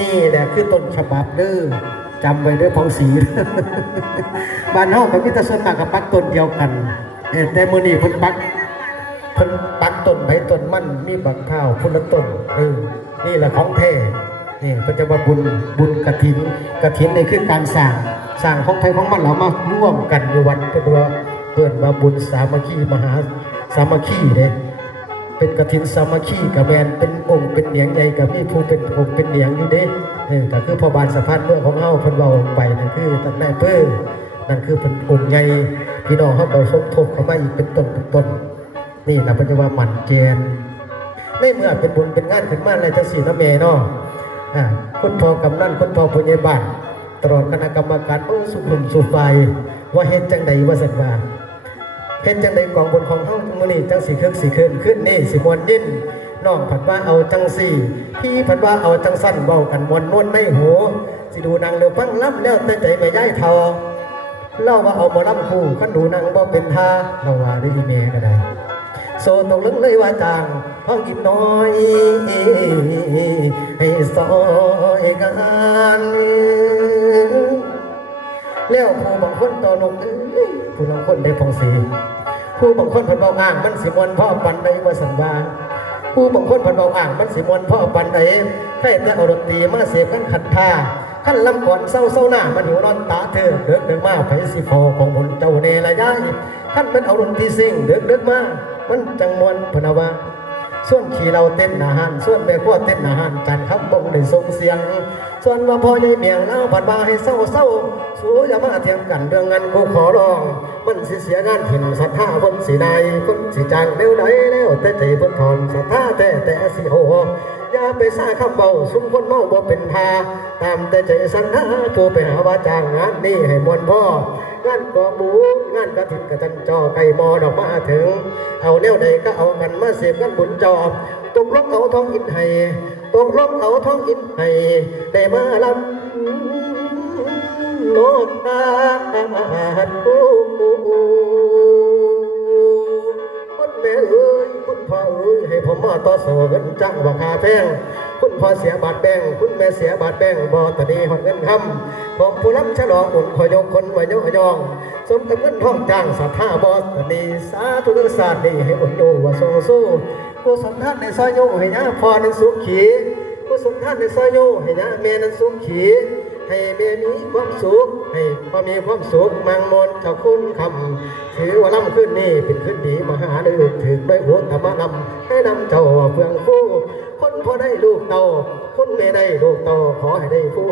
นี่แหละคือต้นฉบับเด้อจำไว้เด้อพองศรีบ้านเฮากับมิตรส่วนมากกับปักต้นเดียวกันแต่มื้อนี้เพิ่นปักเพิ่นปักต้นไม้ต้นมันมีบักข้าวพุ่นละต้นเออนี่แหละของแท้นี่เพิ่นจะว่าบุญบุญกฐินกฐินนี่คือการสร้างสร้างของไทยของมันเรามาร่วมกันอยู่วันเพิ่นว่าเพิ่นว่าบุญสามัคคีมหาสามัคคีเด้ เป็นกฐินสามัคคีกับแมนเป็นองค์เป็นเหนียงใหญ่กับมีผู้เป็นองค์เป็นเหนียงอยู่เด้เออก็คือพอบานสะพานเมื่อของเฮาเพิ่นเว้าไปนั่นคือตั้งแต่เพิ่นนั่นคือเป็นองค์ใหญ่พี่น้องเฮาก็สมทบเข้ามาอีกเป็นต้นเป็นต้นนี่ล่ะเพิ่นจะว่าหมั่นเจนในเมื่อเป็นบุญเป็นงานขึ้นมาแล้วจังซี่เนาะแม่เนาะอ่าคุณพ่อกำนันคุณพ่อผู้ใหญ่บ้านตลอดคณะกรรมการโอ้สุขุมสุไฟว่าเฮ็ดจังใดว่าสันว่า เฮ็ดจังใดกองบนของเฮาจังมื้อนี้จังสิคึกสิคืนขึ้นนี่สิมวนยิ่นน้องผัดว่าเอาจังสี่ พี่ผัดว่าเอาจังสั้นเว้ากันมวนนวลในหูสิดูนางเรือฟังล้ำแล้วแต่ใจไม่ย้ายเทาเล่าว่าเอาบ่ล้ำคู่คันดูนางบ่เป็นท่าเราว่าได้ดีแม่ก็ได้โซตรงลึงเลยว่าจางห้องกินน้อยให้ซอยกัน แล้วผู้บางคนต่อนกเอ้ยผู้บางคนได้พองสีผู้บางคนเพันเบาอ่างมันสิมวนพ่อปันใดว่าสันวาผู้บางคนเพันเบาอ่างมันสิมวนพ่อปันใดใครแต่เอาดนตรีมาเสพกันขัดท่าขั้นลำก่อนเศร้าเศร้าหน้ามันหิวนอนตาเธอเดือกเดือกมาไผสิฟอของบนเจ้าเนรยายขั้นมันเอาดนตรีสิ่งเดือกเดือกมามันจังมวนพนาวา ส่วนขี่เราเต้นอาหารส่วนแม่ขั้วเต้นอาหารจานครับบงได้ส่งเสียง ส่วนว่าพ่อใหญ่เมียงเล่าบัดบาให้เศร้าเศร้าสู้อย่ามาเทียมกันเรื่องเงินกูขอร้อง มันสิเสียงานถิ่นศรัทธาคนสีใดคนสีจางเร็วไหนแล้วแต่ใจเพิ่นถอนศรัทธาแต่แต่สิโห อย่าไปซาคำเบาสุมคนเมาบ่เป็นทาตามแต่ใจสันทาตัวไปหาว่าจ้างงานนี่ให้มวนพ่องานกองหมูงานกระถิ่นกระจันจอไก่มอดอกมาถึง เอาแนวใดก็เอากันมาเสียบกันบุญจอบตกลงเอาท้องอินให้ตกลงเอาท้องอินให้ได้มาลำโลดตาผู้คุณ ต่อสู้เงินจังว่าคาแพงคุณพ่อเสียบาทแบงคุณแม่เสียบาทแบงบ่ตอนนี้หอดเงินคำผมผู้รับฉลองอุ่นคอยยกคนไว้ยกยอง สมกับเงินทองจ้างสัทธาบอตนีสาธุเดอศาสตร์นี่ให้อุ่นโยว่าทรงสู้ผู้สมท่านในซอยโยให้ยาพอนั้นสุขีผู้สมท่านในซอยโยให้ยาเมนั้นสุขี ให้เมมีความสุขให้พ่อมีความสุขมังมนเจ้าคุณคำถือว่าล่ำขึ้นนี่เป็นขึ้นดีมหาฤกษ์ถือด้วยโหธรรมะนำให้นำเจ้าเพื่องคู่คนพอได้ลูกเต่าคนไม่ได้ลูกเต่าขอให้ได้คู่